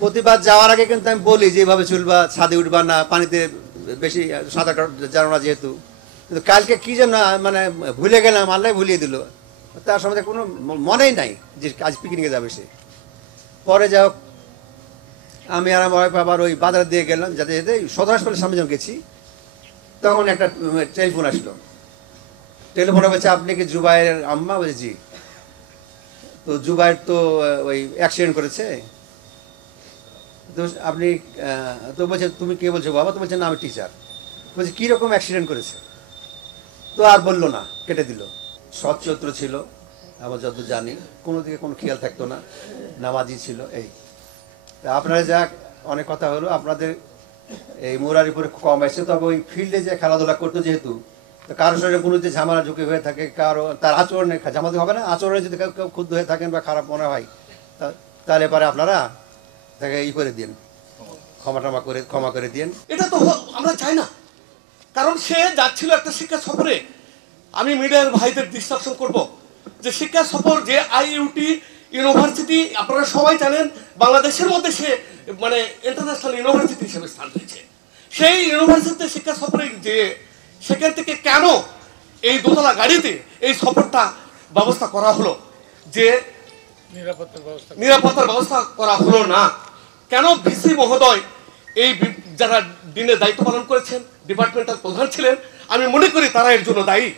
প্রতিবার যাওয়ার আগে কিন্তু আমি বলি যে এইভাবে চলবা, ছাদে উঠবা না, পানিতে বেশি সাঁতার জানো না যেহেতু। কিন্তু কালকে কি যেন মানে ভুলে গেলাম, আল্লাহ ভুলিয়ে দিল। তার সম্বন্ধে কোনো মনেই নাই যে আজ পিকনিকে যাবে সে। পরে যাই হোক, আমি আর আমার ওয়াইফ আবার ওই বাজার দিয়ে গেলাম, যাতে যেতে সদর হাসপাতালের সামনে যখন গেছি, তখন একটা টেলিফোন আসলো। টেলিফোনে বলছে, আপনি কি জুবাইয়ের আম্মা? বলছে জি। তো জুবাইর তো ওই অ্যাক্সিডেন্ট করেছে। তো আপনি তো বলছে, তুমি কে বলছো বাবা? তো বলছে, না আমি টিচার। বলছে, কীরকম অ্যাক্সিডেন্ট করেছে? তো আর বললো না, কেটে দিল। সৎ চরিত্র ছিল, আমার যত জানি, কোনো দিকে কোনো খেয়াল থাকতো না, নামাজি ছিল। এই আপনারা যাক, অনেক কথা হলো। আপনাদের এই মুরারিপুরে কম আসছে, তবে ওই ফিল্ডে যে খেলাধুলা করতো যেহেতু, তো কারো শরীরে কোনো যে ঝামেলা ঝুঁকি হয়ে থাকে, কারো তার আচরণে ঝামেলা হবে না, আচরণে যদি কেউ ক্ষুব্ধ হয়ে থাকেন বা খারাপ মনে হয়, তাহলে পরে আপনারা তাকে করে দিন, ক্ষমা করে দিন। এটা তো আমরা চাই না, কারণ সে যাচ্ছিল একটা শিক্ষা সফরে। আমি মিডিয়ার ভাইদের দৃষ্টি আকর্ষণ করবো যে শিক্ষা সফর যে আইইউটি ইউনিভার্সিটি, আপনারা সবাই জানেন বাংলাদেশের মধ্যে সে মানে ইন্টারন্যাশনাল ইউনিভার্সিটি হিসেবে স্থান পেয়েছে। সেই ইউনিভার্সিটিতে শিক্ষা সফরে যে সেখান থেকে কেন এই দোতলা গাড়িতে এই সফরটা ব্যবস্থা করা হলো, যে নিরাপত্তার ব্যবস্থা করা হলো না কেন? ভিসি মহোদয় এই যারা দিনের দায়িত্ব পালন করেছেন, ডিপার্টমেন্টাল প্রধান ছিলেন, আমি মনে করি তারা এর জন্য দায়ী।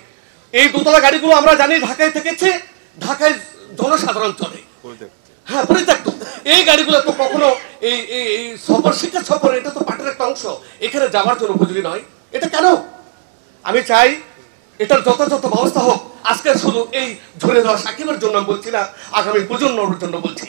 এই দোতলা গাড়িগুলো আমরা জানি ঢাকায় থেকেছে, ঢাকায় জনসাধারণ চলে, হ্যাঁ পরিত্যক্ত। এই গাড়িগুলো তো কখনো এই এই সফর, শিক্ষা সফর, এটা তো পাটের একটা অংশ, এখানে যাওয়ার জন্য উপযোগী নয়। এটা কেন? আমি চাই এটার যথাযথ ব্যবস্থা হোক। আজকে শুধু এই ঝরে যাওয়া সাকিবের জন্য বলছি না, আগামী প্রজন্মের জন্য বলছি।